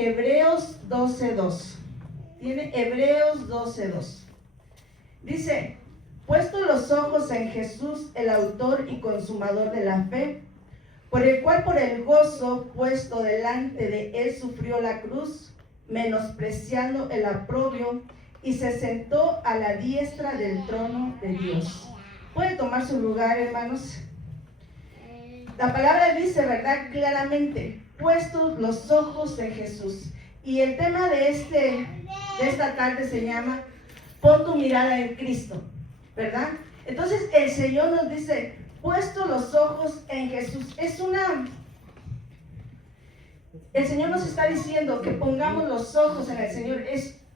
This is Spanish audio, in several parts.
Hebreos 12:2. Tiene Hebreos 12:2. Dice, puesto los ojos en Jesús, el autor y consumador de la fe, por el cual por el gozo puesto delante de él sufrió la cruz, menospreciando el oprobio, y se sentó a la diestra del trono de Dios. ¿Puede tomar su lugar, hermanos? La palabra dice, ¿verdad? Claramente, puestos los ojos en Jesús. Y el tema de esta tarde se llama, pon tu mirada en Cristo, ¿verdad? Entonces el Señor nos dice, puestos los ojos en Jesús. El Señor nos está diciendo que pongamos los ojos en el Señor.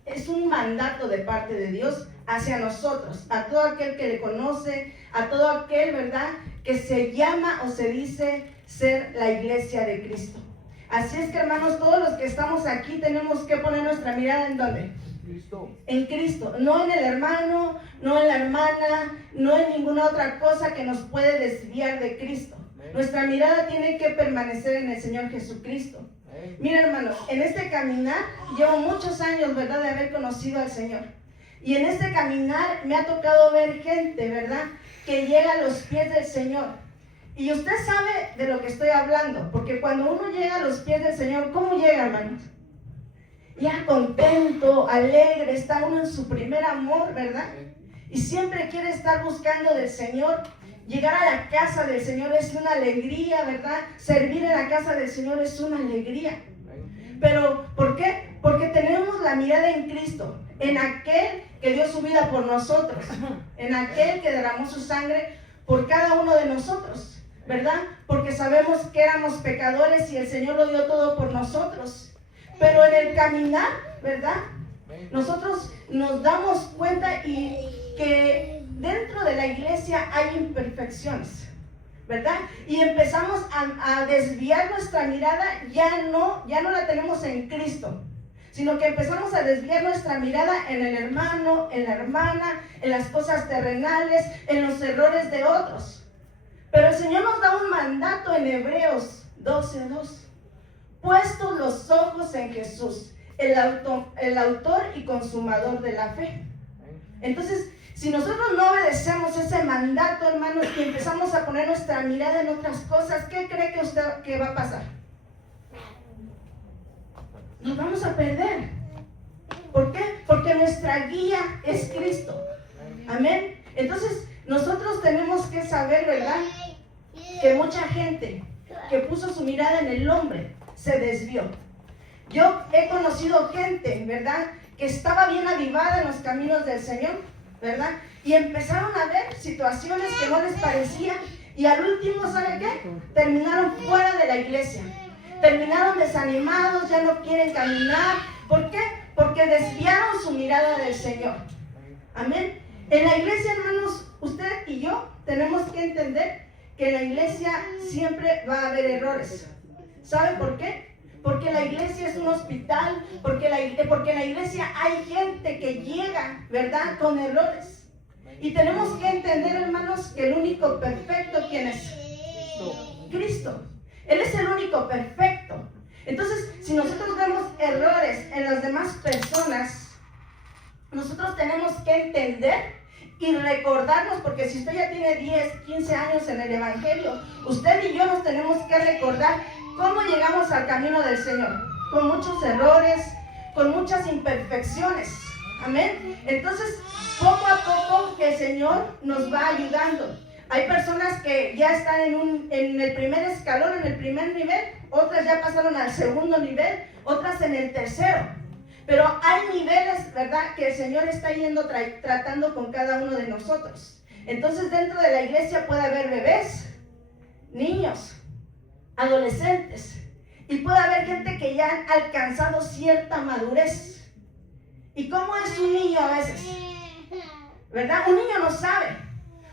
Es un mandato de parte de Dios hacia nosotros, a todo aquel que le conoce, a todo aquel, ¿verdad?, que se llama o se dice ser la iglesia de Cristo. Así es que, hermanos, todos los que estamos aquí tenemos que poner nuestra mirada ¿en dónde? Cristo. En Cristo, no en el hermano, no en la hermana, no en ninguna otra cosa que nos puede desviar de Cristo. Nuestra mirada tiene que permanecer en el Señor Jesucristo. Mira, hermanos, en este caminar llevo muchos años, ¿verdad?, de haber conocido al Señor. Y en este caminar me ha tocado ver gente, ¿verdad?, que llega a los pies del Señor. Y usted sabe de lo que estoy hablando, porque cuando uno llega a los pies del Señor, ¿cómo llega, hermanos? Ya contento, alegre, está uno en su primer amor, ¿verdad? Y siempre quiere estar buscando del Señor. Llegar a la casa del Señor es una alegría, ¿verdad? Servir en la casa del Señor es una alegría. Pero, ¿por qué? Porque tenemos la mirada en Cristo, en aquel que dio su vida por nosotros, en aquel que derramó su sangre por cada uno de nosotros, ¿verdad? Porque sabemos que éramos pecadores y el Señor lo dio todo por nosotros. Pero en el caminar, ¿verdad?, nosotros nos damos cuenta y que dentro de la iglesia hay imperfecciones, ¿verdad? Y empezamos a desviar nuestra mirada, ya no la tenemos en Cristo, sino que empezamos a desviar nuestra mirada en el hermano, en la hermana, en las cosas terrenales, en los errores de otros. Pero el Señor nos da un mandato en Hebreos 12:2. Puestos los ojos en Jesús, el autor y consumador de la fe. Entonces, si nosotros no obedecemos ese mandato, hermanos, y empezamos a poner nuestra mirada en otras cosas, ¿qué cree que usted que va a pasar? Nos vamos a perder. ¿Por qué? Porque nuestra guía es Cristo. Amén. Entonces, nosotros tenemos que saber, ¿verdad?, que mucha gente que puso su mirada en el hombre se desvió. Yo he conocido gente, ¿verdad?, que estaba bien avivada en los caminos del Señor, ¿verdad? Y empezaron a ver situaciones que no les parecían y al último, ¿sabe qué? Terminaron fuera de la iglesia. Terminaron desanimados, ya no quieren caminar. ¿Por qué? Porque desviaron su mirada del Señor. Amén. En la iglesia, hermanos, usted y yo tenemos que entender que en la iglesia siempre va a haber errores. ¿Sabe por qué? Porque la iglesia es un hospital, porque en la iglesia hay gente que llega, ¿verdad?, con errores. Y tenemos que entender, hermanos, que el único perfecto, ¿quién es? Cristo. Él es el único perfecto. Entonces, si nosotros vemos errores en las demás personas, nosotros tenemos que entender y recordarnos, porque si usted ya tiene 10, 15 años en el Evangelio, usted y yo nos tenemos que recordar cómo llegamos al camino del Señor, con muchos errores, con muchas imperfecciones. Amén. Entonces, poco a poco el Señor nos va ayudando. Hay personas que ya están en el primer escalón, en el primer nivel, otras ya pasaron al segundo nivel, otras en el tercero. Pero hay niveles, ¿verdad?, que el Señor está yendo tratando con cada uno de nosotros. Entonces, dentro de la iglesia puede haber bebés, niños, adolescentes, y puede haber gente que ya han alcanzado cierta madurez. ¿Y cómo es un niño a veces? ¿Verdad? Un niño no sabe.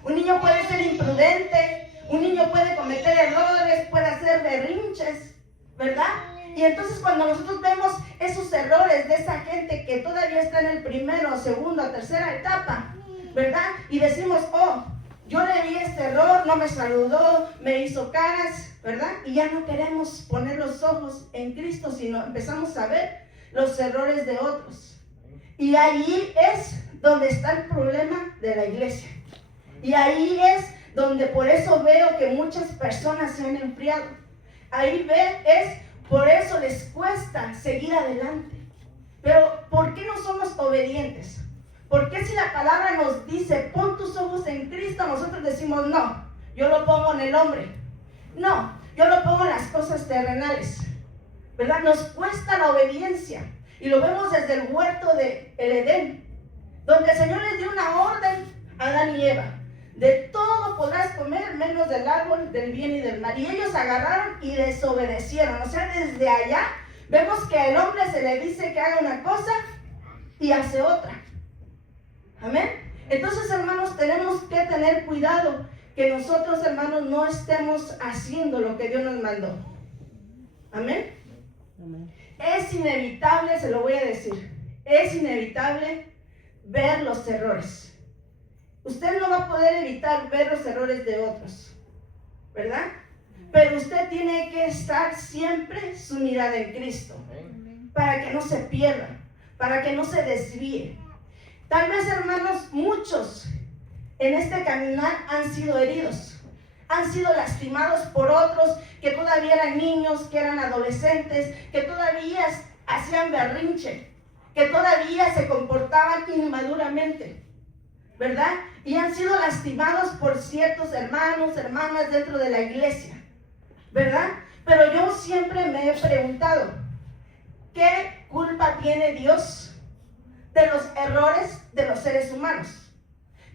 Un niño puede ser imprudente, un niño puede cometer errores, puede hacer berrinches, ¿verdad? Y entonces cuando nosotros vemos esos errores de esa gente que todavía está en el primero, segundo, tercera etapa, ¿verdad? Y decimos, oh, yo le vi este error, no me saludó, me hizo caras, ¿verdad? Y ya no queremos poner los ojos en Cristo, sino empezamos a ver los errores de otros. Y ahí es donde está el problema de la iglesia. Y ahí es donde por eso veo que muchas personas se han enfriado. Ahí por eso les cuesta seguir adelante. Pero ¿por qué no somos obedientes? ¿Por qué si la palabra nos dice, pon tus ojos en Cristo, nosotros decimos, no, yo lo pongo en el hombre? No, yo lo pongo en las cosas terrenales, ¿verdad? Nos cuesta la obediencia. Y lo vemos desde el huerto de el Edén, donde el Señor les dio una orden a Adán y Eva. De todo podrás comer, menos del árbol del bien y del mal. Y ellos agarraron y desobedecieron. O sea, desde allá vemos que al hombre se le dice que haga una cosa y hace otra. Amén. Entonces, hermanos, tenemos que tener cuidado que nosotros, hermanos, no estemos haciendo lo que Dios nos mandó. Amén. Amén. Es inevitable, se lo voy a decir, es inevitable ver los errores. Usted no va a poder evitar ver los errores de otros, ¿verdad? Pero usted tiene que estar siempre su mirada en Cristo, para que no se pierda, para que no se desvíe. Tal vez, hermanos, muchos en este caminar han sido heridos, han sido lastimados por otros que todavía eran niños, que eran adolescentes, que todavía hacían berrinche, que todavía se comportaban inmaduramente, ¿verdad? Y han sido lastimados por ciertos hermanos, hermanas dentro de la iglesia, ¿verdad? Pero yo siempre me he preguntado, ¿qué culpa tiene Dios de los errores de los seres humanos?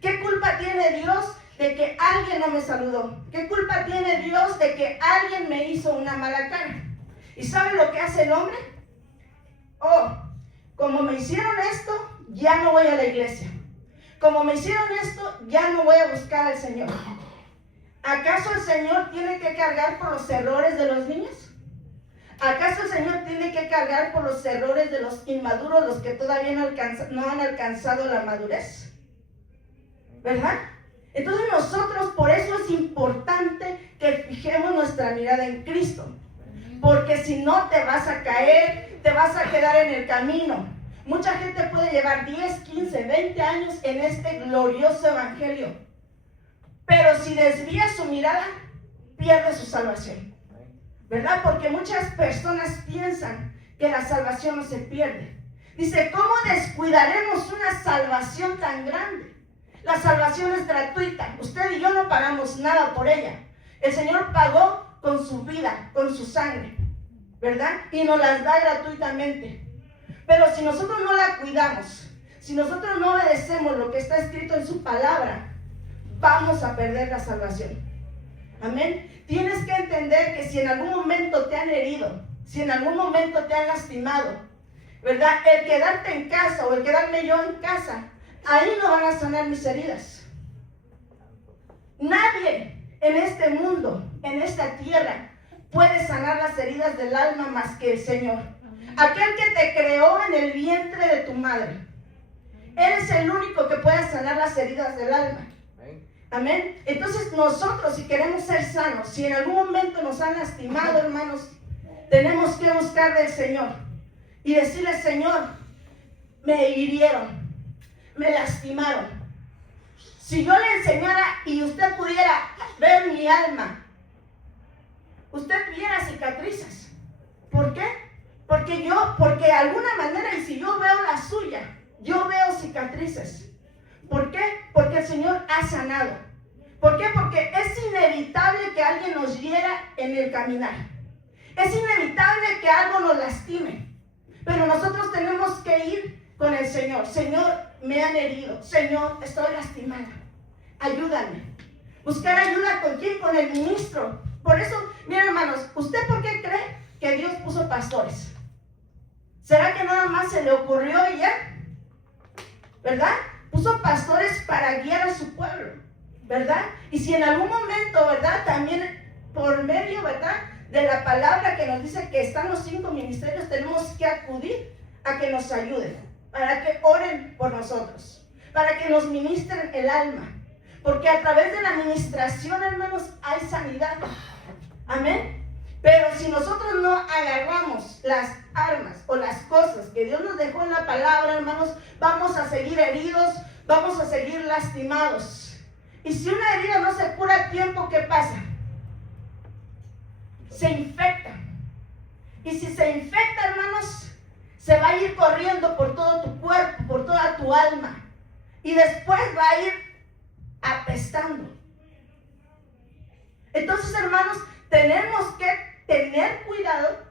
¿Qué culpa tiene Dios de que alguien no me saludó? ¿Qué culpa tiene Dios de que alguien me hizo una mala cara? ¿Y sabe lo que hace el hombre? Oh, como me hicieron esto, ya no voy a la iglesia. Como me hicieron esto, ya no voy a buscar al Señor. ¿Acaso el Señor tiene que cargar por los errores de los niños? ¿Acaso el Señor tiene que cargar por los errores de los inmaduros, los que todavía no han alcanzado la madurez? ¿Verdad? Entonces nosotros, por eso es importante que fijemos nuestra mirada en Cristo. Porque si no, te vas a caer, te vas a quedar en el camino. Mucha gente puede llevar 10, 15, 20 años en este glorioso evangelio. Pero si desvía su mirada, pierde su salvación. ¿Verdad? Porque muchas personas piensan que la salvación no se pierde. Dice, ¿cómo descuidaremos una salvación tan grande? La salvación es gratuita. Usted y yo no pagamos nada por ella. El Señor pagó con su vida, con su sangre, ¿verdad? Y nos las da gratuitamente. Pero si nosotros no la cuidamos, si nosotros no obedecemos lo que está escrito en su palabra, vamos a perder la salvación. Amén. Tienes que entender que si en algún momento te han herido, si en algún momento te han lastimado, ¿verdad? El quedarte en casa o el quedarme yo en casa, ahí no van a sanar mis heridas. Nadie en este mundo, en esta tierra, puede sanar las heridas del alma más que el Señor. Aquel que te creó en el vientre de tu madre. Él es el único que puede sanar las heridas del alma. Amén. Entonces nosotros, si queremos ser sanos, si en algún momento nos han lastimado, hermanos, tenemos que buscar del Señor y decirle, Señor, me hirieron, me lastimaron. Si yo le enseñara y usted pudiera ver mi alma, usted viera cicatrices. ¿Por qué? Porque de alguna manera, y si yo veo la suya, yo veo cicatrices. ¿Por qué? Porque el Señor ha sanado. ¿Por qué? Porque es inevitable que alguien nos hiera en el caminar. Es inevitable que algo nos lastime. Pero nosotros tenemos que ir con el Señor. Señor, me han herido. Señor, estoy lastimada. Ayúdame. Buscar ayuda con quién, con el ministro. Por eso, miren, hermanos, ¿usted por qué cree que Dios puso pastores? ¿Será que nada más se le ocurrió y ya? ¿Verdad? Puso pastores para guiar a su pueblo, ¿verdad? Y si en algún momento, ¿verdad? También por medio, ¿verdad? De la palabra que nos dice que están los 5 ministerios, tenemos que acudir a que nos ayuden, para que oren por nosotros, para que nos ministren el alma. Porque a través de la administración, hermanos, hay sanidad. Amén. Pero si nosotros no agarramos las armas o las cosas que Dios nos dejó en la palabra, hermanos, vamos a seguir heridos, vamos a seguir lastimados. Y si una herida no se cura a tiempo, ¿qué pasa? Se infecta. Y si se infecta, hermanos, se va a ir corriendo por todo tu cuerpo, por toda tu alma. Y después va a ir apestando. Entonces, hermanos, tenemos que tener cuidado,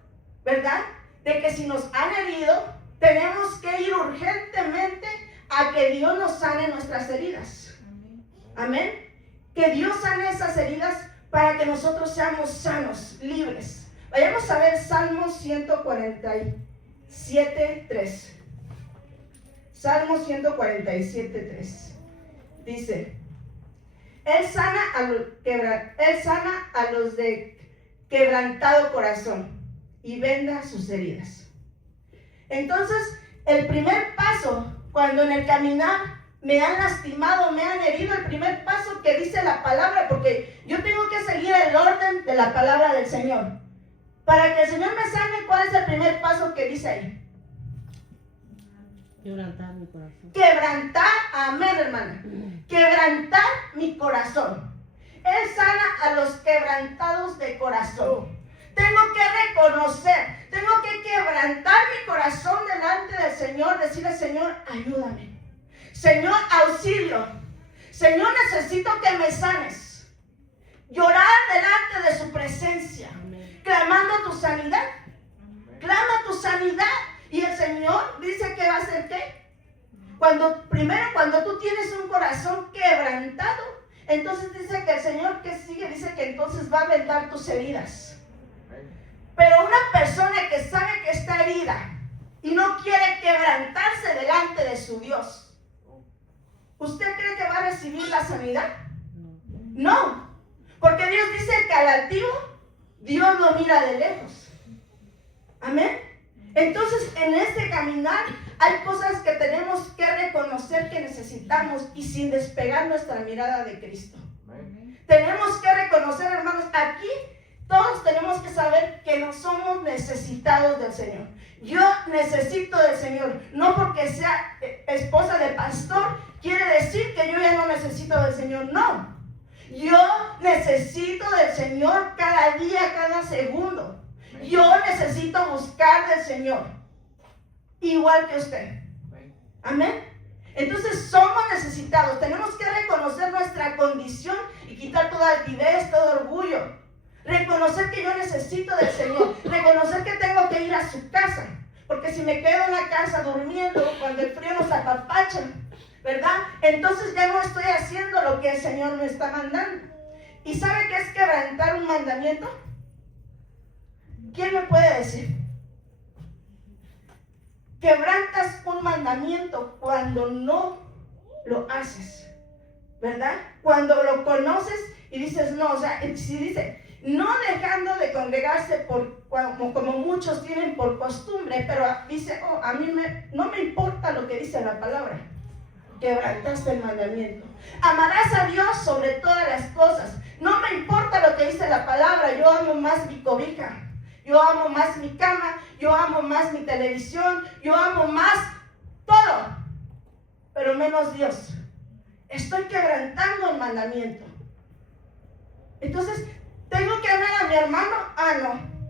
¿verdad? De que si nos han herido, tenemos que ir urgentemente a que Dios nos sane nuestras heridas. Amén. Que Dios sane esas heridas para que nosotros seamos sanos, libres. Vayamos a ver Salmos 147:3. Salmo 147:3. Dice: Él sana a los de quebrantado corazón y venda sus heridas. Entonces, el primer paso, cuando en el caminar me han lastimado, me han herido, el primer paso que dice la palabra, porque yo tengo que seguir el orden de la palabra del Señor. Para que el Señor me sane, ¿cuál es el primer paso que dice ahí? Quebrantar mi corazón. Quebrantar, amén, hermana. Quebrantar mi corazón. Él sana a los quebrantados de corazón. Tengo que reconocer, tengo que quebrantar mi corazón delante del Señor, decirle: Señor, ayúdame. Señor, auxilio. Señor, necesito que me sanes. Llorar delante de su presencia, clamando tu sanidad. Clama tu sanidad. Y el Señor dice que va a hacer ¿qué? Cuando tú tienes un corazón quebrantado, entonces dice que el Señor que sigue, dice que entonces va a vendar tus heridas. Pero una persona que sabe que está herida y no quiere quebrantarse delante de su Dios, ¿usted cree que va a recibir la sanidad? No, porque Dios dice que al altivo Dios lo mira de lejos. Amén. Entonces, en este caminar hay cosas que tenemos que reconocer que necesitamos y sin despegar nuestra mirada de Cristo. Amén. Tenemos que reconocer, hermanos, aquí todos tenemos que saber que no somos necesitados del Señor. Yo necesito del Señor, no porque sea esposa de pastor, quiere decir que yo ya no necesito del Señor, no. Yo necesito del Señor cada día, cada segundo. Yo necesito buscar del Señor, igual que usted. Amén. Entonces somos necesitados. Tenemos que reconocer nuestra condición y quitar toda altivez, todo orgullo. Reconocer que yo necesito del Señor. Reconocer que tengo que ir a su casa. Porque si me quedo en la casa durmiendo, cuando el frío nos apapacha, ¿verdad? Entonces ya no estoy haciendo lo que el Señor me está mandando. ¿Y sabe qué es quebrantar un mandamiento? ¿Quién me puede decir? Quebrantas un mandamiento cuando no lo haces, ¿verdad? Cuando lo conoces y dices no, o sea, si dice no dejando de congregarse como muchos tienen por costumbre, pero dice, a mí no me importa lo que dice la palabra. Quebrantaste el mandamiento. Amarás a Dios sobre todas las cosas. No me importa lo que dice la palabra, yo amo más mi cobija. Yo amo más mi cama, yo amo más mi televisión, yo amo más todo, pero menos Dios. Estoy quebrantando el mandamiento. Entonces, ¿tengo que amar a mi hermano?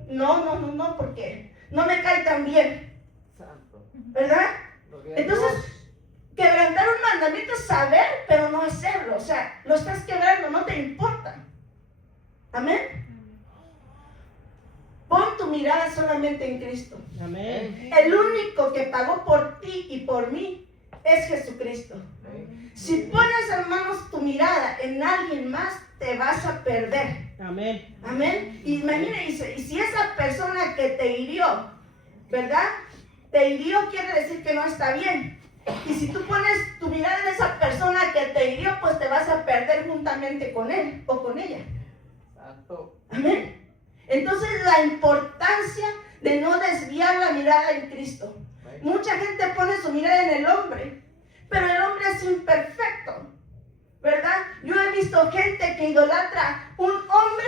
No, porque no me cae tan bien. ¿Verdad? Entonces, quebrantar un mandamiento es saber, pero no hacerlo. O sea, lo estás quebrando, no te importa. Amén. Pon tu mirada solamente en Cristo. Amén. El único que pagó por ti y por mí es Jesucristo. Amén. Si pones, hermanos, tu mirada en alguien más, te vas a perder. Amén. Amén. Imagínense, y si esa persona que te hirió, ¿verdad? Te hirió, quiere decir que no está bien. Y si tú pones tu mirada en esa persona que te hirió, pues te vas a perder juntamente con él o con ella. Exacto. Amén. Entonces la importancia de no desviar la mirada en Cristo. Mucha gente pone su mirada en el hombre, pero el hombre es imperfecto, ¿verdad? Yo he visto gente que idolatra un hombre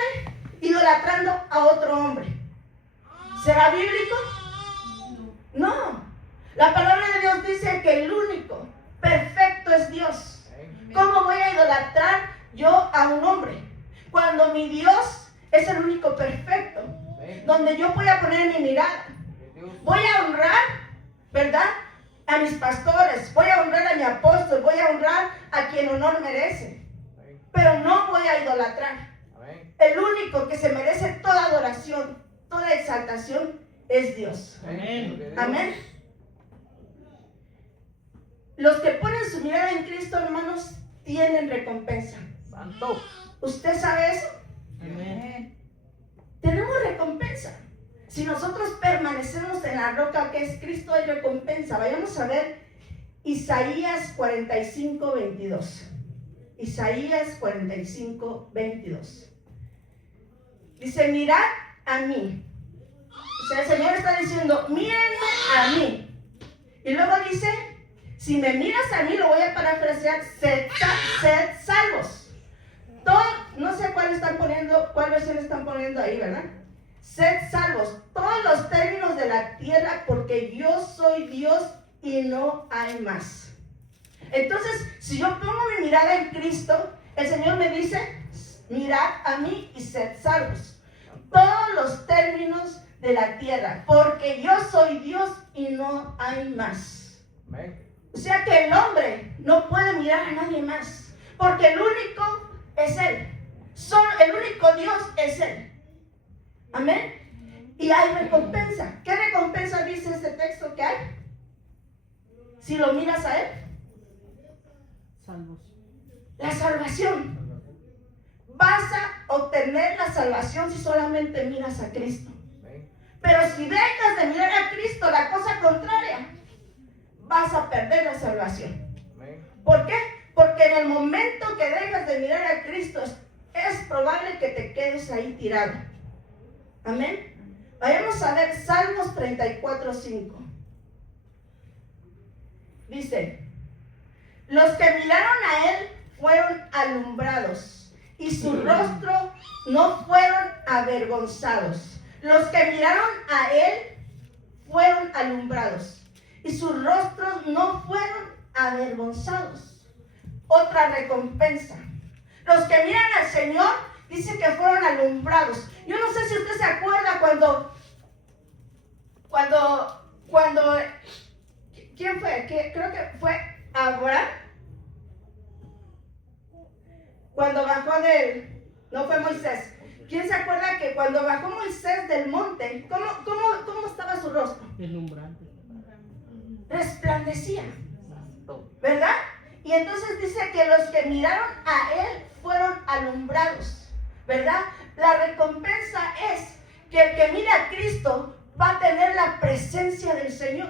idolatrando a otro hombre. ¿Será bíblico? No. La palabra de Dios dice que el único perfecto es Dios. ¿Cómo voy a idolatrar yo a un hombre cuando mi Dios es el único perfecto? Donde yo voy a poner mi mirada. Voy a honrar, ¿verdad?, a mis pastores, voy a honrar a mi apóstol, voy a honrar a quien honor merece, pero no voy a idolatrar. El único que se merece toda adoración, toda exaltación es Dios. Amén. Los que ponen su mirada en Cristo, hermanos, tienen recompensa. Santo. ¿Usted sabe eso? Amén. Tenemos recompensa. Si nosotros permanecemos en la roca que es Cristo, hay recompensa. Vayamos a ver Isaías 45, 22. Isaías 45, 22. Dice, mirad a mí. O sea, el Señor está diciendo, mírenme a mí. Y luego dice, si me miras a mí, lo voy a parafrasear, sed salvos. No sé cuál versión están poniendo ahí, ¿verdad? Sed salvos, todos los términos de la tierra, porque yo soy Dios y no hay más. Entonces, si yo pongo mi mirada en Cristo, el Señor me dice, mirad a mí y sed salvos. Todos los términos de la tierra, porque yo soy Dios y no hay más. O sea que el hombre no puede mirar a nadie más, porque el único es Él. Solo el único Dios es Él. Amén. Y hay recompensa. ¿Qué recompensa dice este texto que hay? Si lo miras a Él. Salvos. La salvación. Vas a obtener la salvación si solamente miras a Cristo. Pero si dejas de mirar a Cristo, la cosa contraria, vas a perder la salvación. ¿Por qué? Porque en el momento que dejas de mirar a Cristo, es probable que te quedes ahí tirado. Amén. Vayamos a ver Salmos 34:5. Dice, los que miraron a Él fueron alumbrados y su rostro no fueron avergonzados. Los que miraron a Él fueron alumbrados y sus rostros no fueron avergonzados. Otra recompensa. Los que miran al Señor, dice que fueron alumbrados. Yo no sé si usted se acuerda cuando ¿quién fue? Creo que fue Abraham. Cuando bajó no fue Moisés. ¿Quién se acuerda que cuando bajó Moisés del monte, cómo estaba su rostro? Deslumbrante. Resplandecía, ¿verdad? Y entonces dice que los que miraron a Él fueron alumbrados, ¿verdad? La recompensa es que el que mira a Cristo va a tener la presencia del Señor.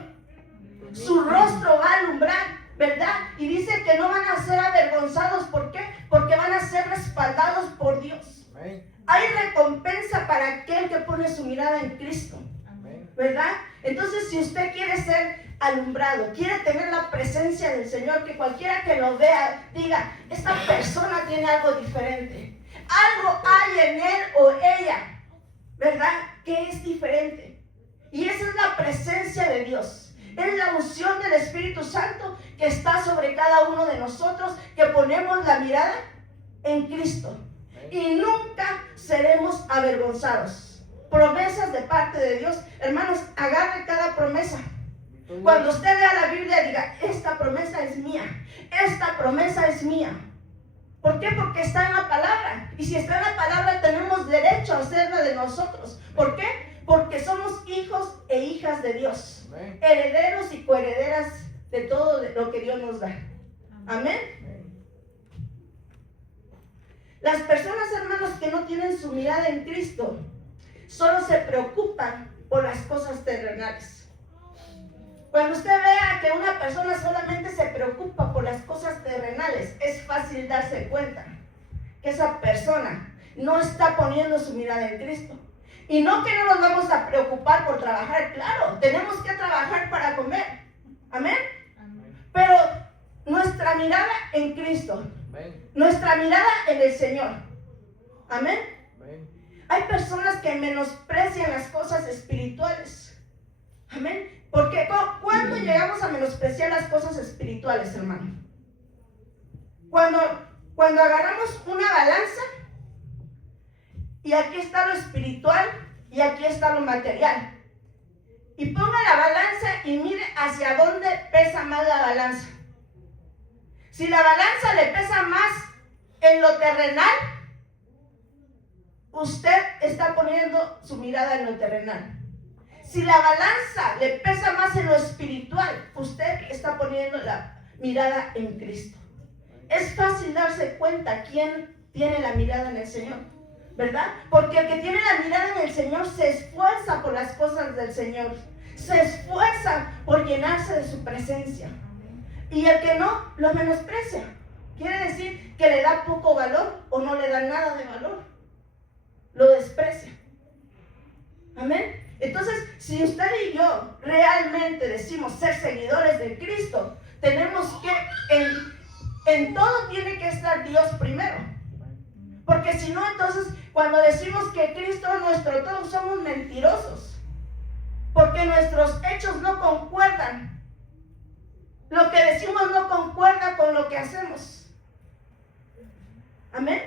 Su rostro va a alumbrar, ¿verdad? Y dice que no van a ser avergonzados. ¿Por qué? Porque van a ser respaldados por Dios. Hay recompensa para aquel que pone su mirada en Cristo, ¿verdad? Entonces, si usted quiere ser alumbrado, quiere tener la presencia del Señor, que cualquiera que lo vea diga, esta persona tiene algo diferente, algo hay en él o ella, ¿verdad?, que es diferente. Y esa es la presencia de Dios, es la unción del Espíritu Santo que está sobre cada uno de nosotros, que ponemos la mirada en Cristo y nunca seremos avergonzados. Promesas de parte de Dios, hermanos, agarre cada promesa. Cuando usted lea la Biblia, diga, esta promesa es mía, esta promesa es mía. ¿Por qué? Porque está en la palabra. Y si está en la palabra, tenemos derecho a hacerla de nosotros. ¿Por qué? Porque somos hijos e hijas de Dios, herederos y coherederas de todo lo que Dios nos da. Amén. Las personas, hermanos, que no tienen su mirada en Cristo, solo se preocupan por las cosas terrenales. Cuando usted vea que una persona solamente se preocupa por las cosas terrenales, es fácil darse cuenta que esa persona no está poniendo su mirada en Cristo. Y no que no nos vamos a preocupar por trabajar, claro, tenemos que trabajar para comer. Amén. Pero nuestra mirada en Cristo, nuestra mirada en el Señor. Amén. Hay personas que menosprecian las cosas espirituales. Amén. Porque ¿cuándo llegamos a menospreciar las cosas espirituales, hermano? Cuando agarramos una balanza y aquí está lo espiritual y aquí está lo material. Y ponga la balanza y mire hacia dónde pesa más la balanza. Si la balanza le pesa más en lo terrenal, usted está poniendo su mirada en lo terrenal. Si la balanza le pesa más en lo espiritual, usted está poniendo la mirada en Cristo. Es fácil darse cuenta quién tiene la mirada en el Señor, ¿verdad? Porque el que tiene la mirada en el Señor se esfuerza por las cosas del Señor, se esfuerza por llenarse de su presencia. Y el que no, lo menosprecia. Quiere decir que le da poco valor o no le da nada de valor. Lo desprecia. Amén. Entonces, si usted y yo realmente decimos ser seguidores de Cristo, tenemos que, en todo tiene que estar Dios primero. Porque si no, entonces, cuando decimos que Cristo es nuestro todo, somos mentirosos. Porque nuestros hechos no concuerdan. Lo que decimos no concuerda con lo que hacemos. Amén.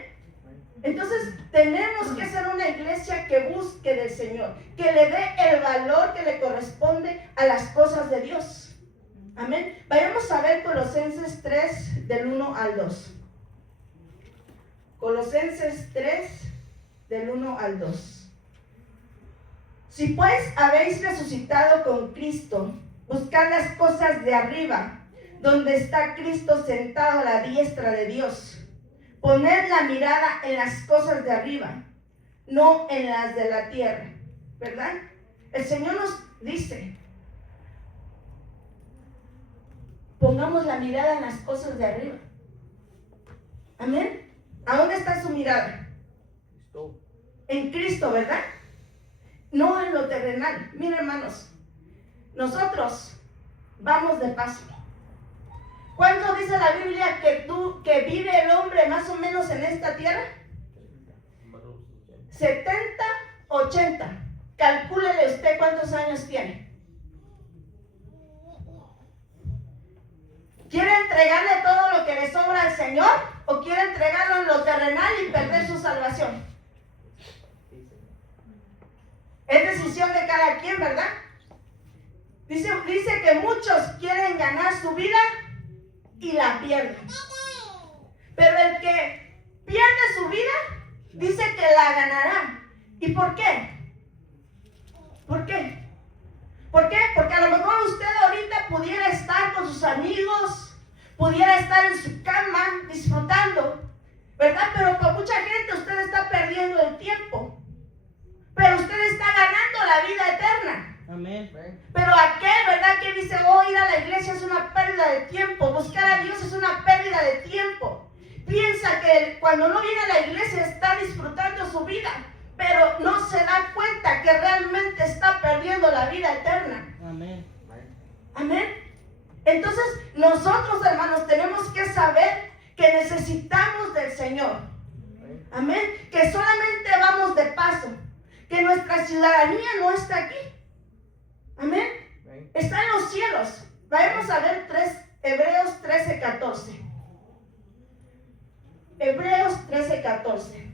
Entonces tenemos que ser una iglesia que busque del Señor, que le dé el valor que le corresponde a las cosas de Dios. Amén. Vayamos a ver Colosenses 3 del 1 al 2. Colosenses 3 del 1 al 2. Si pues habéis resucitado con Cristo, buscad las cosas de arriba, donde está Cristo sentado a la diestra de Dios. Poned la mirada en las cosas de arriba, no en las de la tierra, ¿verdad? El Señor nos dice, pongamos la mirada en las cosas de arriba. Amén. ¿A dónde está su mirada? En Cristo, ¿verdad? No en lo terrenal. Miren, hermanos, nosotros vamos de paso. ¿Cuánto dice la Biblia que vive el hombre más o menos en esta tierra? 70, 80. Calcúlele usted cuántos años tiene. ¿Quiere entregarle todo lo que le sobra al Señor o quiere entregarlo en lo terrenal y perder su salvación? Es decisión de cada quien, ¿verdad? Dice que muchos quieren ganar su vida y la pierden. Pero el que pierde su vida, dice que la ganará. ¿Y por qué? ¿Por qué? ¿Por qué? Porque a lo mejor usted ahorita pudiera estar con sus amigos, pudiera estar en su cama disfrutando, ¿verdad? Pero con mucha gente usted está perdiendo el tiempo. Pero usted está ganando la vida eterna. Amén. Pero aquel, ¿verdad? Que dice, ir a la iglesia es una pérdida de tiempo, buscar a Dios es una pérdida de tiempo. Piensa que cuando no viene a la iglesia está disfrutando su vida, pero no se da cuenta que realmente está perdiendo la vida eterna. Amén. Amén. Entonces, nosotros, hermanos, tenemos que saber que necesitamos del Señor. Amén. Que solamente vamos de paso, que nuestra ciudadanía no está aquí. Amén. Está en los cielos. Vamos a ver Hebreos 13:14. Hebreos 13:14.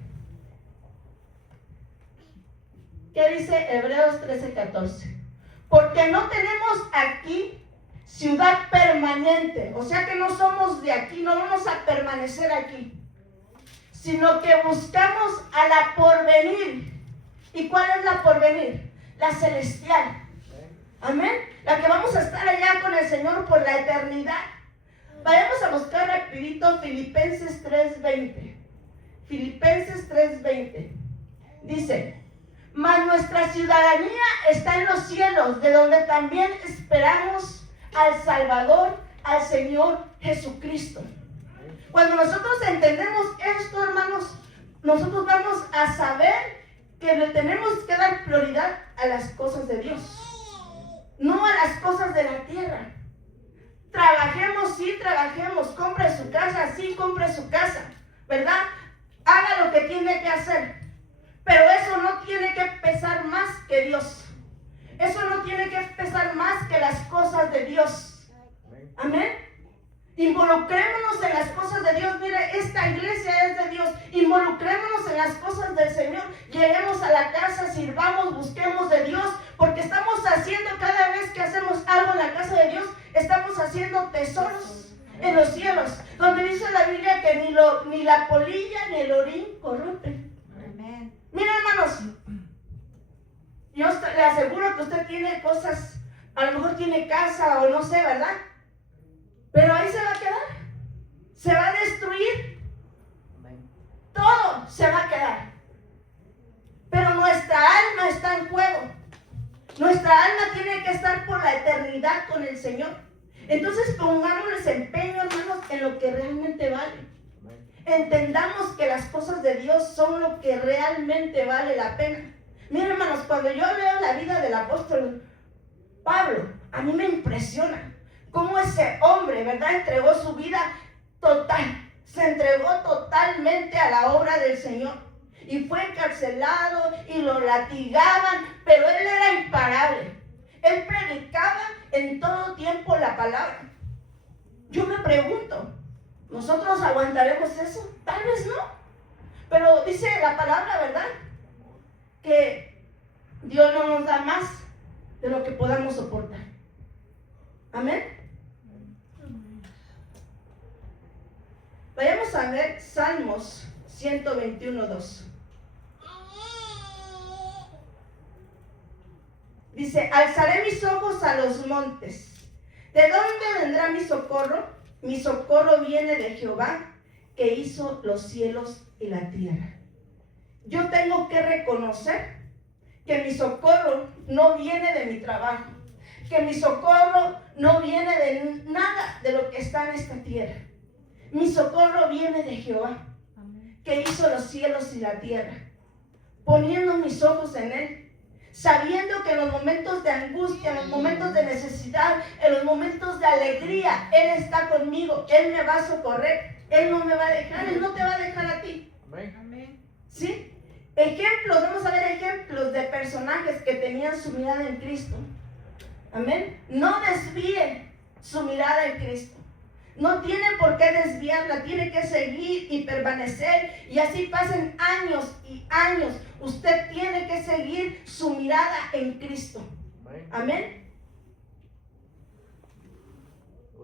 ¿Qué dice Hebreos 13:14? Porque no tenemos aquí ciudad permanente. O sea que no somos de aquí, no vamos a permanecer aquí. Sino que buscamos a la porvenir. ¿Y cuál es la porvenir? La celestial. Amén. La que vamos a estar allá con el Señor por la eternidad. Vayamos a buscar rapidito Filipenses 3:20. Filipenses 3:20. Dice, mas nuestra ciudadanía está en los cielos, de donde también esperamos al Salvador, al Señor Jesucristo. Cuando nosotros entendemos esto, hermanos, nosotros vamos a saber que le tenemos que dar prioridad a las cosas de Dios, no a las cosas de la tierra. Trabajemos, sí, trabajemos. Compre su casa, sí, compre su casa. ¿verdad? Haga lo que tiene que hacer. Pero eso no tiene que pesar más que Dios. Eso no tiene que pesar más que las cosas de Dios. Amén. Involucrémonos en las cosas de Dios. Mire, esta iglesia es de Dios. Involucrémonos en las cosas del Señor. Lleguemos a la casa, sirvamos, busquemos de Dios. Porque estamos haciendo, cada vez que hacemos algo en la casa de Dios, estamos haciendo tesoros en los cielos. Donde dice la Biblia que ni la polilla ni el orín corrompen. Amén. Mira, hermanos, yo le aseguro que usted tiene cosas, a lo mejor tiene casa o no sé, ¿verdad? Pero ahí se va a quedar. Se va a destruir. Todo se va a quedar. Pero nuestra alma está en juego. Nuestra alma tiene que estar por la eternidad con el Señor. Entonces pongámonos empeño, hermanos, en lo que realmente vale. Entendamos que las cosas de Dios son lo que realmente vale la pena. Miren, hermanos, cuando yo leo la vida del apóstol Pablo, a mí me impresiona cómo ese hombre, ¿verdad?, entregó su vida total. Se entregó totalmente a la obra del Señor. Y fue encarcelado y lo latigaban, pero él era imparable. Él predicaba en todo tiempo la palabra. Yo me pregunto, ¿nosotros aguantaremos eso? Tal vez no. Pero dice la palabra, ¿verdad?, que Dios no nos da más de lo que podamos soportar. Amén. Vayamos a ver Salmos 121:2. Dice, alzaré mis ojos a los montes. ¿De dónde vendrá mi socorro? Mi socorro viene de Jehová, que hizo los cielos y la tierra. Yo tengo que reconocer que mi socorro no viene de mi trabajo, que mi socorro no viene de nada de lo que está en esta tierra. Mi socorro viene de Jehová, que hizo los cielos y la tierra. Poniendo mis ojos en Él, sabiendo que en los momentos de angustia, en los momentos de necesidad, en los momentos de alegría, Él está conmigo, Él me va a socorrer, Él no me va a dejar, Él no te va a dejar a ti. Amén. ¿Sí? Ejemplos, vamos a ver ejemplos de personajes que tenían su mirada en Cristo. Amén. No desvíen su mirada en Cristo. No tienen por qué desviarla, tiene que seguir y permanecer. Y así pasen años y años. Usted tiene que seguir su mirada en Cristo. Amén.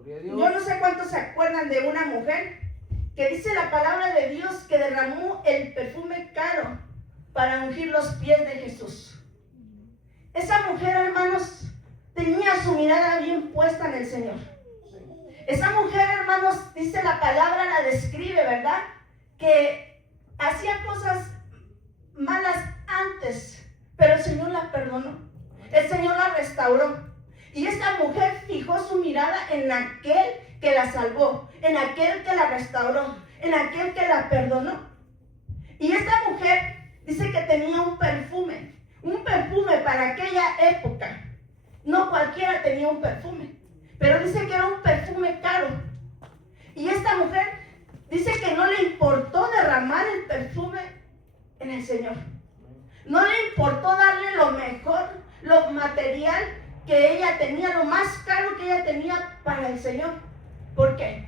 Yo no sé cuántos se acuerdan de una mujer que dice la palabra de Dios que derramó el perfume caro para ungir los pies de Jesús. Esa mujer, hermanos, tenía su mirada bien puesta en el Señor. Esa mujer, hermanos, dice la palabra, la describe, ¿verdad?, que hacía cosas malas antes, pero el Señor la perdonó. El Señor la restauró. Y esta mujer fijó su mirada en aquel que la salvó, en aquel que la restauró, en aquel que la perdonó. Y esta mujer dice que tenía un perfume para aquella época. No cualquiera tenía un perfume, pero dice que era un perfume caro. Y esta mujer dice que no le importó derramar el perfume en el Señor. No le importó darle lo mejor, lo material que ella tenía, lo más caro que ella tenía para el Señor. ¿Por qué?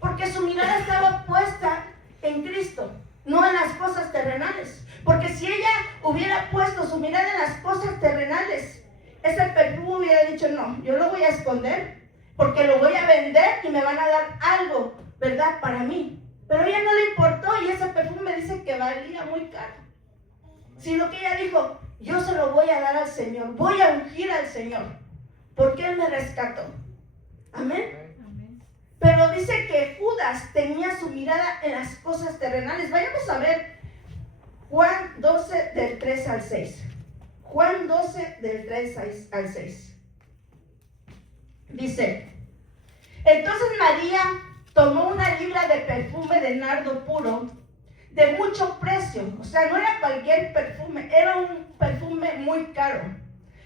Porque su mirada estaba puesta en Cristo, no en las cosas terrenales. Porque si ella hubiera puesto su mirada en las cosas terrenales, ese perfume hubiera dicho, no, yo lo voy a esconder, porque lo voy a vender y me van a dar algo, ¿verdad?, para mí. Pero a ella no le importó y ese perfume dice que valía muy caro. Sino que ella dijo, yo se lo voy a dar al Señor, voy a ungir al Señor, porque Él me rescató. Amén. Amén. Pero dice que Judas tenía su mirada en las cosas terrenales. Vayamos a ver Juan 12 del 3 al 6. Juan 12 del 3 al 6. Dice, entonces María tomó una libra de perfume de nardo puro, de mucho precio. O sea, no era cualquier perfume, era un perfume muy caro.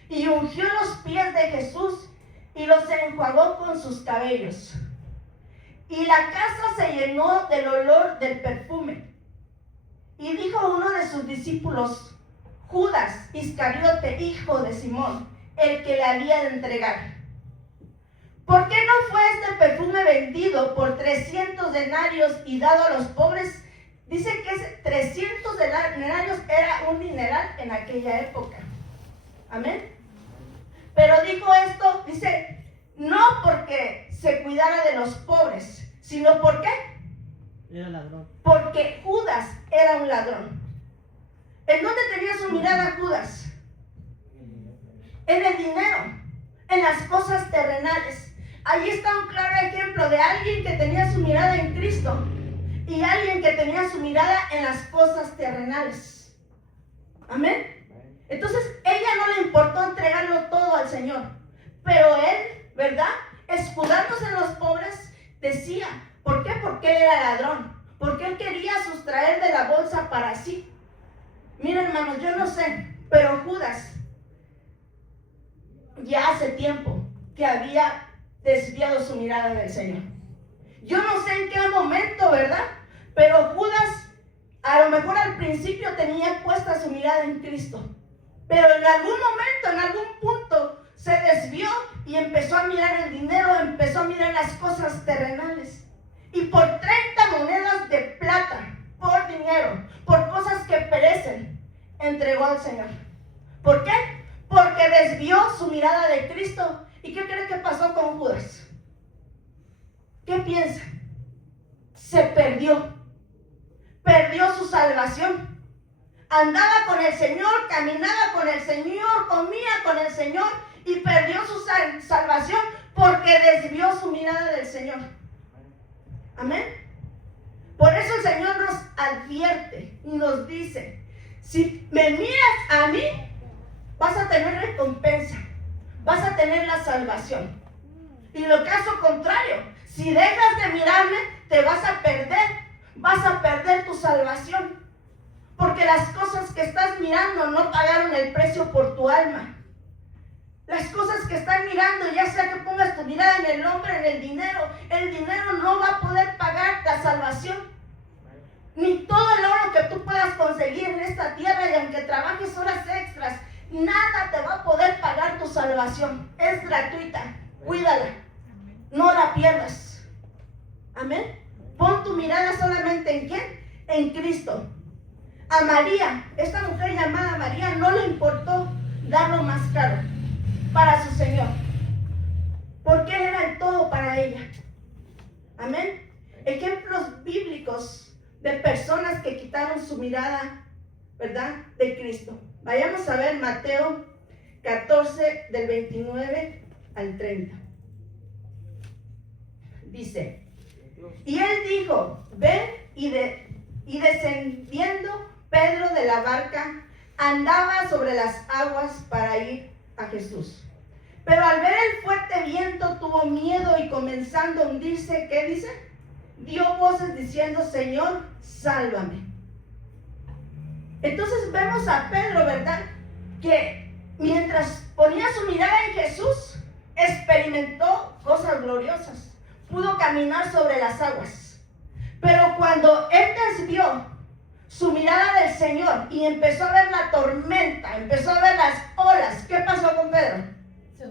Y ungió los pies de Jesús y los enjuagó con sus cabellos. y la casa se llenó del olor del perfume. Y dijo uno de sus discípulos, Judas Iscariote, hijo de Simón, el que le había de entregar: ¿por qué no fue este perfume vendido por 300 denarios y dado a los pobres? Dice que 300 denarios era un dineral en aquella época. Amén. Pero dijo esto, dice, no porque se cuidara de los pobres, sino porque Era ladrón. porque Judas era un ladrón. ¿En dónde tenía su mirada Judas? En el dinero, en las cosas terrenales. Ahí está un claro ejemplo de alguien que tenía su mirada en Cristo y alguien que tenía su mirada en las cosas terrenales. Amén. Entonces, ella no le importó entregarlo todo al Señor, pero él, ¿verdad?, escudándose en los pobres, decía, ¿por qué? Porque él era ladrón, porque él quería sustraer de la bolsa para sí. Miren, hermanos, yo no sé, pero Judas ya hace tiempo que había desviado su mirada del Señor. Yo no sé en qué momento, ¿verdad?, pero Judas a lo mejor al principio tenía puesta su mirada en Cristo, pero en algún momento, en algún punto se desvió y empezó a mirar el dinero, empezó a mirar las cosas terrenales. Y por 30 monedas de plata, por dinero, por cosas que perecen, entregó al Señor. ¿Por qué? Porque desvió su mirada de Cristo. ¿Y qué cree que pasó con Judas? ¿Qué piensa? Se perdió. Perdió su salvación. Andaba con el Señor, caminaba con el Señor, comía con el Señor y perdió su salvación porque desvió su mirada del Señor. Amén. Por eso el Señor nos advierte y nos dice, si me miras a mí, vas a tener recompensa, vas a tener la salvación. Y lo caso contrario, si dejas de mirarme, te vas a perder tu salvación. Porque las cosas que estás mirando no pagaron el precio por tu alma. Las cosas que estás mirando, ya sea que pongas tu mirada en el hombre, en el dinero no va a poder pagar la salvación. Ni todo el oro que tú puedas conseguir en esta tierra, y aunque trabajes horas extras, nada te va a poder pagar tu salvación. Es gratuita, cuídala, no la pierdas. Amén. Pon tu mirada solamente ¿en quién? En Cristo. A María, esta mujer llamada María, no le importó dar lo más caro para su Señor, porque Él era el todo para ella. Amén. Ejemplos bíblicos de personas que quitaron su mirada, ¿verdad?, de Cristo. Vayamos a ver Mateo 14, del 29 al 30. Dice, y Él dijo, ven, y descendiendo Pedro de la barca, andaba sobre las aguas para ir a Jesús. Pero al ver el fuerte viento tuvo miedo y comenzando a hundirse, ¿qué dice? Dio voces diciendo, Señor, sálvame. Entonces vemos a Pedro, ¿verdad?, que mientras ponía su mirada en Jesús, experimentó cosas gloriosas. Pudo caminar sobre las aguas. Pero cuando él desvió su mirada del Señor y empezó a ver la tormenta, empezó a ver las olas, ¿qué pasó con Pedro? Se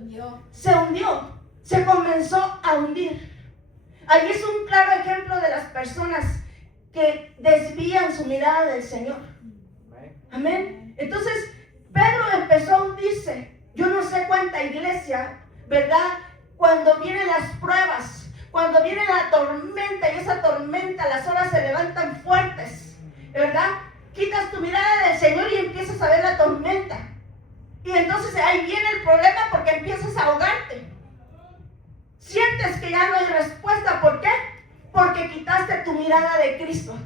hundió, se comenzó a hundir. Ahí es un claro ejemplo de las personas que desvían su mirada del Señor. Amén. Entonces, Pedro empezó a hundirse. Yo no sé cuánta iglesia, ¿verdad?, cuando vienen las pruebas, cuando viene la tormenta, y esa tormenta, las olas se levantan fuertes, ¿verdad?, quitas tu mirada del Señor y empiezas a ver la tormenta. Y entonces ahí viene el problema, porque empiezas a ahogarte. Sientes que ya no hay respuesta. ¿Por qué? Porque quitaste tu mirada de Cristo.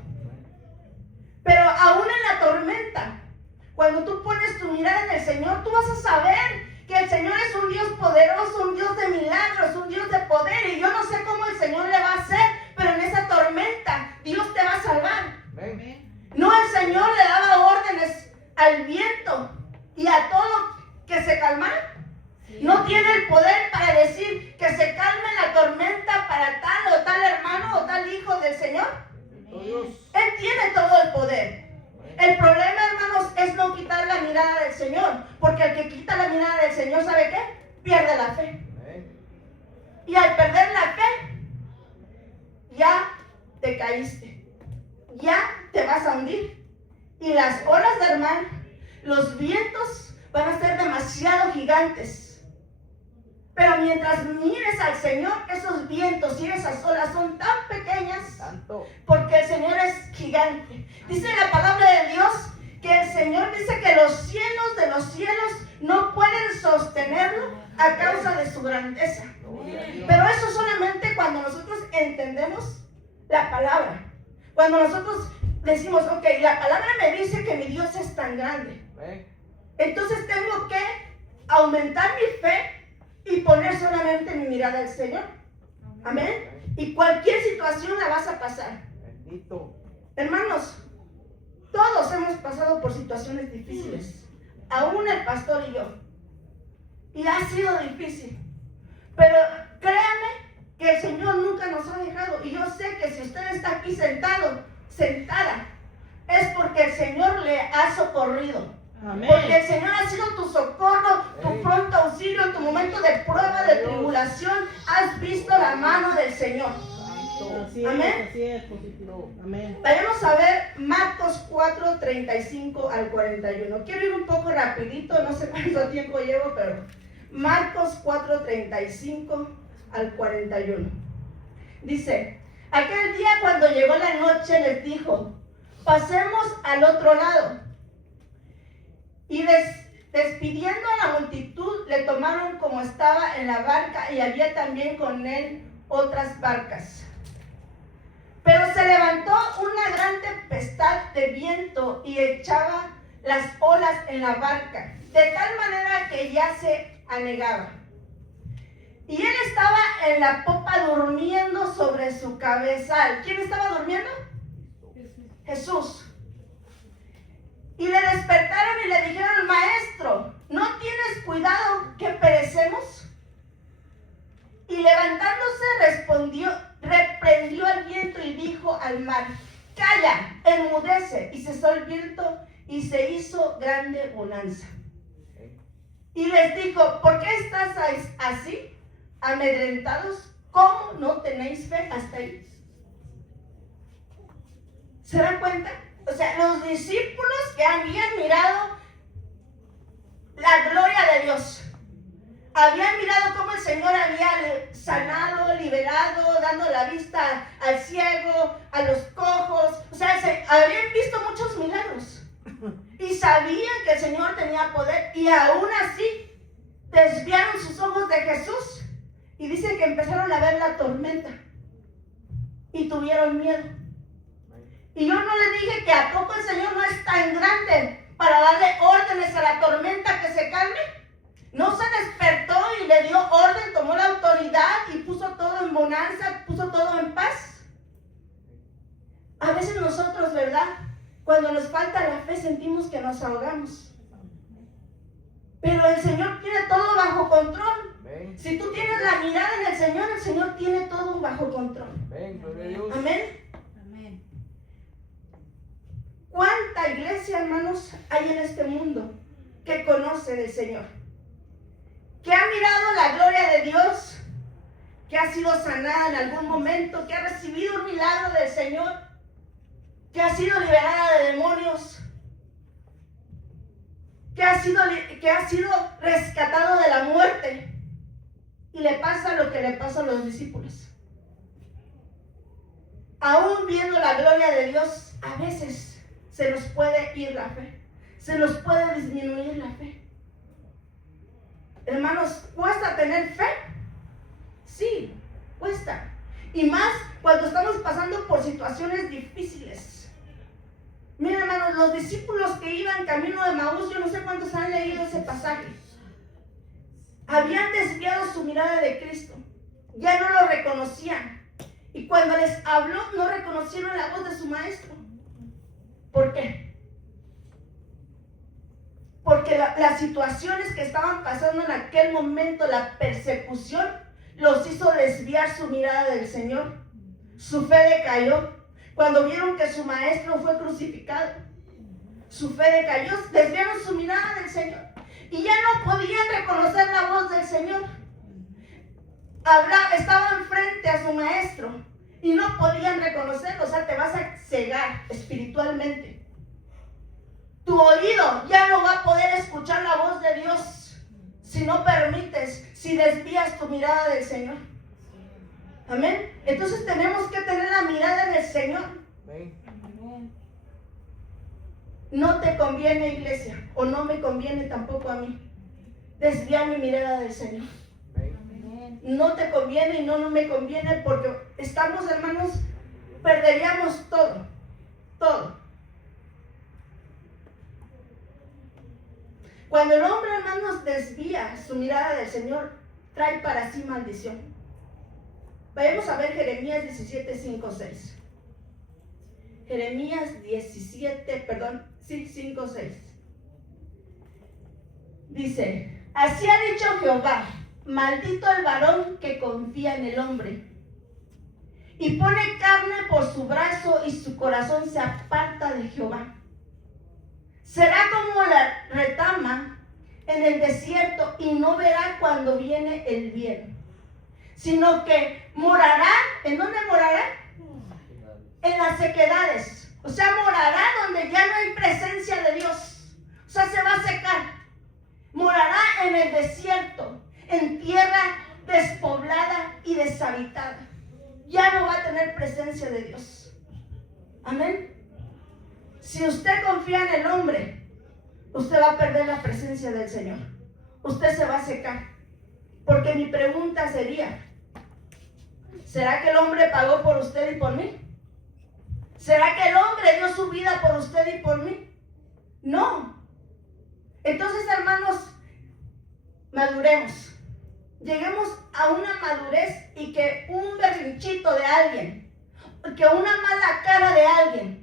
Pero aún en la tormenta, cuando tú pones tu mirada en el Señor, tú vas a saber que el Señor es un Dios poderoso, un Dios de milagros, un Dios de poder. Y yo no sé cómo el Señor le va a hacer, pero en esa tormenta Dios te va a salvar. Amén. No, el Señor le daba órdenes al viento y a todo que se calmara. No tiene el poder para decir que se calme la tormenta para tal o tal hermano poder. El problema, hermanos, es no quitar la mirada del Señor, porque el que quita la mirada del Señor, ¿sabe qué? Pierde la fe. Y al perder la fe, ya te caíste, ya te vas a hundir. Y las olas del mar, los vientos van a ser demasiado gigantes. Pero mientras mires al Señor, esos vientos y esas olas son tan pequeñas, porque el Señor es gigante. Dice la palabra de Dios que el Señor dice que los cielos de los cielos no pueden sostenerlo a causa de su grandeza. Pero eso solamente cuando nosotros entendemos la palabra. Cuando nosotros decimos, ok, la palabra me dice que mi Dios es tan grande. Entonces tengo que aumentar mi fe y poner solamente mi mirada al Señor. Amén. Y cualquier situación la vas a pasar. Bendito. Hermanos, todos hemos pasado por situaciones difíciles. Aún el pastor y yo. Y ha sido difícil. Pero créame que el Señor nunca nos ha dejado. Y yo sé que si usted está aquí sentado, sentada, es porque el Señor le ha socorrido. Amén. Porque el Señor ha sido tu socorro, tu pronto auxilio en tu momento de prueba, de tribulación. Has visto la mano del Señor. Amén. Así es, positivo. Amén. Vayamos a ver Marcos 4, 35 al 41. Quiero ir un poco rapidito, no sé cuánto tiempo llevo, pero Marcos 4, 35 al 41. Dice, aquel día cuando llegó la noche les dijo, pasemos al otro lado. Y despidiendo a la multitud, le tomaron como estaba en la barca y había también con él otras barcas. Pero se levantó una gran tempestad de viento y echaba las olas en la barca, de tal manera que ya se anegaba. Y él estaba en la popa durmiendo sobre su cabezal. ¿Quién estaba durmiendo? Jesús. Y le despertaron y le dijeron, maestro, ¿no tienes cuidado que perecemos? Y levantándose reprendió al viento y dijo al mar, calla, enmudece. Y cesó el viento y se hizo grande bonanza. Y les dijo, ¿por qué estáis así, amedrentados? ¿Cómo no tenéis fe? Hasta ahí. ¿Se dan cuenta? O sea, los discípulos que habían mirado la gloria de Dios, habían mirado cómo el Señor había sanado, liberado, dando la vista al ciego, a los cojos. O sea, habían visto muchos milagros y sabían que el Señor tenía poder, y aún así desviaron sus ojos de Jesús y dice que empezaron a ver la tormenta y tuvieron miedo. Y yo no le dije que a poco el Señor no es tan grande para darle órdenes a la tormenta que se calme. No se despertó y le dio orden, tomó la autoridad y puso todo en bonanza, puso todo en paz. A veces nosotros, ¿verdad? Cuando nos falta la fe sentimos que nos ahogamos. Pero el Señor tiene todo bajo control. Si tú tienes la mirada en el Señor tiene todo bajo control. Amén. ¿Cuánta iglesia, hermanos, hay en este mundo que conoce del Señor? Que ha mirado la gloria de Dios, que ha sido sanada en algún momento, que ha recibido un milagro del Señor, que ha sido liberada de demonios, que ha sido rescatado de la muerte, y le pasa lo que le pasa a los discípulos. Aún viendo la gloria de Dios, a veces se nos puede ir la fe, se nos puede disminuir la fe. Hermanos, ¿cuesta tener fe? Sí, cuesta. Y más cuando estamos pasando por situaciones difíciles. Miren, hermanos, los discípulos que iban camino de Maús, yo no sé cuántos han leído ese pasaje, habían desviado su mirada de Cristo, ya no lo reconocían. Y cuando les habló, no reconocieron la voz de su maestro. ¿Por qué? Porque las situaciones que estaban pasando en aquel momento, la persecución, los hizo desviar su mirada del Señor. Su fe decayó. cuando vieron que su maestro fue crucificado, su fe decayó, desviaron su mirada del Señor y ya no podían reconocer la voz del Señor. Estaban frente a su maestro y no podían reconocerlo. O sea, te vas a cegar espiritualmente. Tu oído ya no va a poder escuchar la voz de Dios si no permites, si desvías tu mirada del Señor. Amén. Entonces tenemos que tener la mirada en el Señor. No te conviene, iglesia, o no me conviene tampoco a mí desviar mi mirada del Señor. No te conviene y no me conviene, porque estamos, hermanos, perderíamos todo, todo. Cuando el hombre, hermanos, desvía su mirada del Señor, trae para sí maldición. Vayamos a ver Jeremías 17, 5, 6. Jeremías 5, 6. Dice, así ha dicho Jehová, maldito el varón que confía en el hombre y pone carne por su brazo y su corazón se aparta de Jehová. Será como la retama en el desierto y no verá cuando viene el bien, sino que morará. ¿En dónde morará? En las sequedades. O sea, morará donde ya no hay presencia de Dios. O sea, se va a secar. Morará en el desierto, en tierra despoblada y deshabitada. Ya no va a tener presencia de Dios. Amén. Si usted confía en el hombre, usted va a perder la presencia del Señor. Usted se va a secar. Porque mi pregunta sería, ¿será que el hombre pagó por usted y por mí? ¿Será que el hombre dio su vida por usted y por mí? No. Entonces, hermanos, maduremos. Lleguemos a una madurez y que un berrinchito de alguien, que una mala cara de alguien,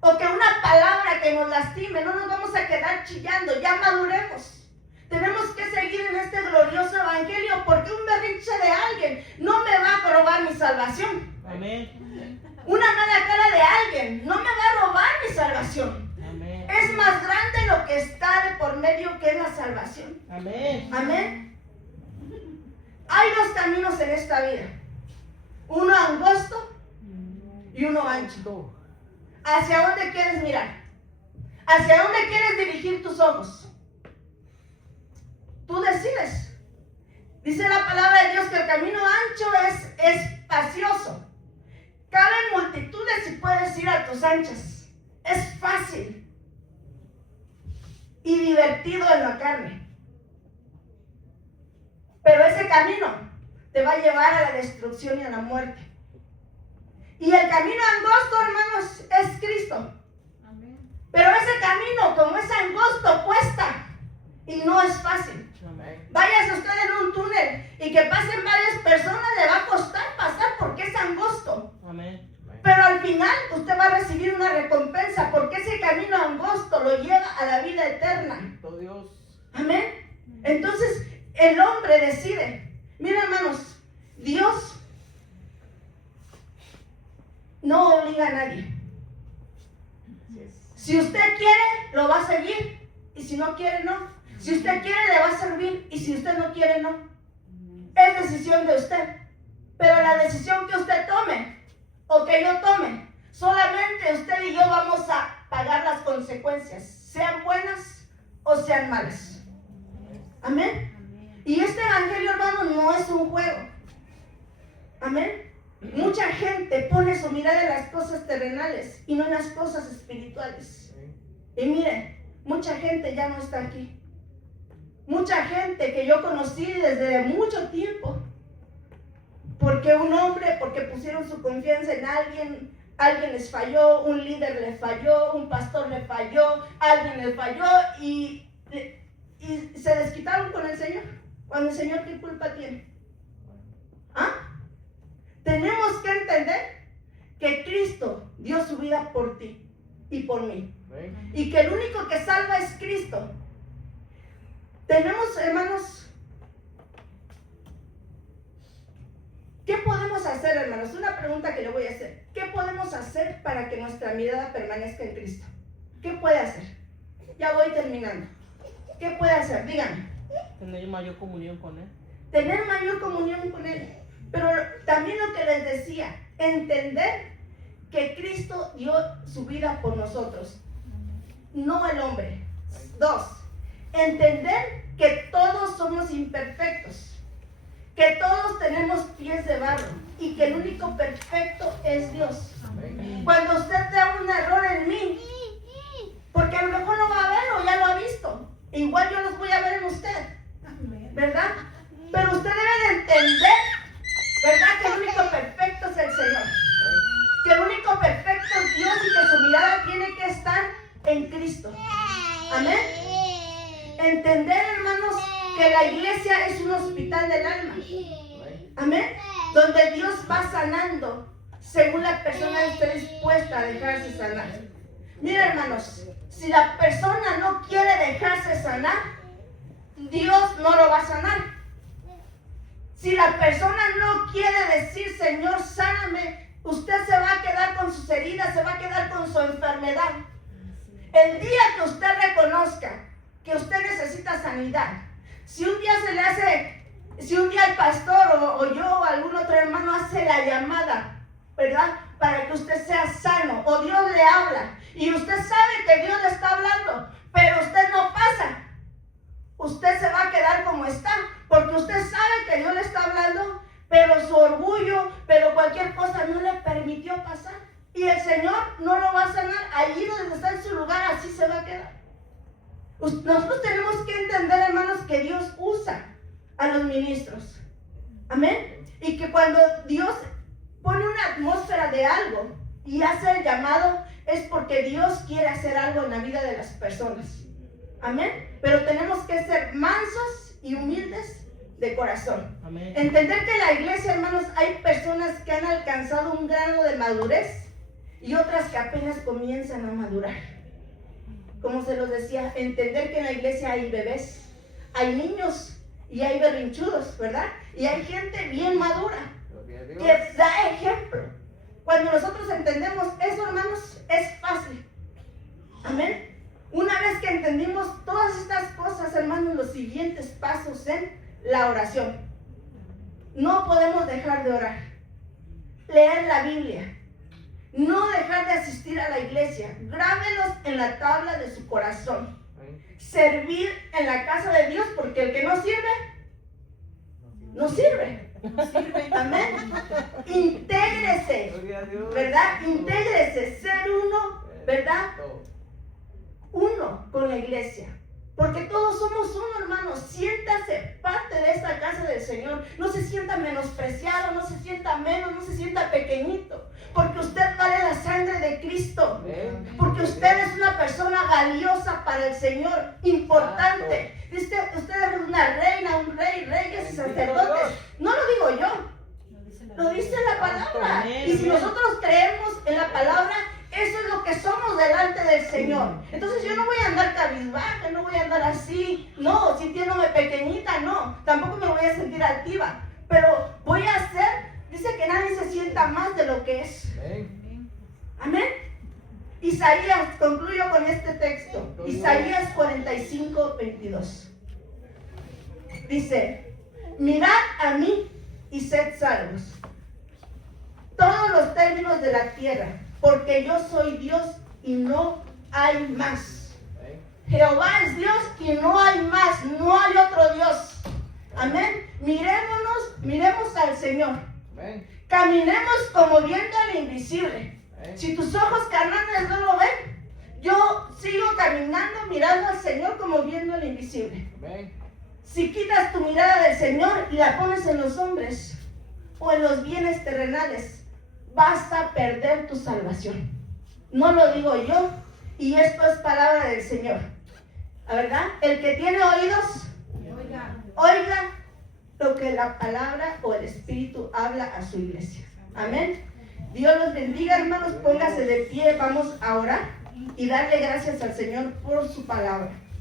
o que una palabra que nos lastime, no nos vamos a quedar chillando. Ya maduremos. Tenemos que seguir en este glorioso evangelio, porque un berrinche de alguien no me va a robar mi salvación. Amén. Una mala cara de alguien no me va a robar mi salvación. Amén. Es más grande lo que está de por medio, que es la salvación. Amén. Amén. Hay dos caminos en esta vida, uno angosto y uno ancho. ¿Hacia dónde quieres mirar? ¿Hacia dónde quieres dirigir tus ojos? Tú decides. Dice la palabra de Dios que el camino ancho es espacioso. Caben multitudes y puedes ir a tus anchas. Es fácil y divertido en la carne. Pero ese camino te va a llevar a la destrucción y a la muerte. Y el camino angosto, hermanos, es Cristo. Amén. Pero ese camino, como es angosto, cuesta y no es fácil. Amén. Váyase usted en un túnel y que pasen varias personas, le va a costar pasar porque es angosto. Amén. Pero al final usted va a recibir una recompensa, porque ese camino angosto lo lleva a la vida eterna. Oh, Dios. Amén. Entonces el hombre decide. Mira, hermanos, Dios no obliga a nadie. Si usted quiere, lo va a seguir, y si no quiere, no. Si usted quiere, le va a servir, y si usted no quiere, no. Es decisión de usted. Pero la decisión que usted tome, o que yo tome, solamente usted y yo vamos a pagar las consecuencias, sean buenas o sean malas. Amén. Y este evangelio, hermano, no es un juego. Amén. Mucha gente pone su mirada en las cosas terrenales y no en las cosas espirituales. Y mire, mucha gente ya no está aquí. Mucha gente que yo conocí desde mucho tiempo, porque un hombre, porque pusieron su confianza en alguien, alguien les falló, un líder le falló, un pastor le falló, alguien le falló y se desquitaron con el Señor. Cuando el Señor, ¿qué culpa tiene? ¿Ah? Tenemos que entender que Cristo dio su vida por ti y por mí. Y que el único que salva es Cristo. Tenemos, hermanos, ¿qué podemos a hacer, hermanos? Una pregunta que le voy a hacer. ¿Qué podemos hacer para que nuestra mirada permanezca en Cristo? ¿Qué puede hacer? Ya voy terminando. ¿Qué puede hacer? Díganme. Tener mayor comunión con Él. Tener mayor comunión con Él. Pero también lo que les decía, entender que Cristo dio su vida por nosotros, no el hombre. 2, entender que todos somos imperfectos, que todos tenemos pies de barro y que el único perfecto es Dios. Cuando usted vea un error en mí, porque a lo mejor lo va a ver o ya lo ha visto, igual yo los voy a ver en usted, ¿verdad? Pero usted debe de entender, ¿verdad?, que el único perfecto es el Señor, que el único perfecto es Dios y que su mirada tiene que estar en Cristo. Amén. Entender, hermanos, que la iglesia es un hospital del alma. Amén. Donde Dios va sanando según la persona esté dispuesta a dejarse sanar. Mira, hermanos, si la persona no quiere dejarse sanar, Dios no lo va a sanar. Si la persona no quiere decir, Señor, sáname, usted se va a quedar con sus heridas, se va a quedar con su enfermedad. El día que usted reconozca que usted necesita sanidad, si un día el pastor o yo o algún otro hermano hace la llamada, ¿verdad?, para que usted sea sano, o Dios le habla, y usted sabe que Dios le está hablando, pero usted no pasa, usted se va a quedar como está, porque usted sabe que Dios le está hablando, pero su orgullo, pero cualquier cosa no le permitió pasar. Y el Señor no lo va a sanar. Allí donde está en su lugar, así se va a quedar. Nosotros tenemos que entender, hermanos, que Dios usa a los ministros. Amén. Y que cuando Dios pone una atmósfera de algo y hace el llamado, es porque Dios quiere hacer algo en la vida de las personas. Amén. Pero tenemos que ser mansos y humildes de corazón. Amén. Entender que en la iglesia, hermanos, hay personas que han alcanzado un grado de madurez y otras que apenas comienzan a madurar. Como se los decía, entender que en la iglesia hay bebés, hay niños y hay berrinchudos, ¿verdad? Y hay gente bien madura que da ejemplo. Cuando nosotros entendemos eso, hermanos, es fácil. Amén. Una vez que entendimos todas estas cosas, hermanos, los siguientes pasos en la oración. No podemos dejar de orar. Leer la Biblia. No dejar de asistir a la iglesia. Grábelos en la tabla de su corazón. Servir en la casa de Dios, porque el que no sirve, no sirve. Amén. Intégrese, ¿verdad? Intégrese. Ser uno, ¿verdad? Uno con la iglesia. Porque todos somos uno, hermano. Siéntase parte de esta casa del Señor. No se sienta menospreciado, no se sienta menos, no se sienta pequeñito. Porque usted vale la sangre de Cristo. Porque usted es una persona valiosa para el Señor, importante. Usted es una reina, un rey, reyes y sacerdotes. No lo digo yo, lo dice la palabra. Y si nosotros creemos en la palabra, eso es lo que somos delante del Señor. Entonces yo no voy a andar cabizbaja, no voy a andar así, no, sintiéndome pequeñita, no, tampoco me voy a sentir altiva, pero voy a hacer, dice que nadie se sienta más de lo que es. Amén. Isaías, concluyo con este texto, Isaías 45:22. Dice, mirad a mí y sed salvos, todos los términos de la tierra, porque yo soy Dios y no hay más. Jehová es Dios y no hay más, no hay otro Dios. Amén. Miremos al Señor. Caminemos como viendo al invisible. Si tus ojos carnales no lo ven, yo sigo caminando mirando al Señor como viendo al invisible. Si quitas tu mirada del Señor y la pones en los hombres o en los bienes terrenales, vas a perder tu salvación. No lo digo yo, y esto es palabra del Señor. ¿La verdad? El que tiene oídos, oiga lo que la palabra o el Espíritu habla a su iglesia. Amén. Dios los bendiga, hermanos. Póngase de pie, vamos a orar y darle gracias al Señor por su palabra.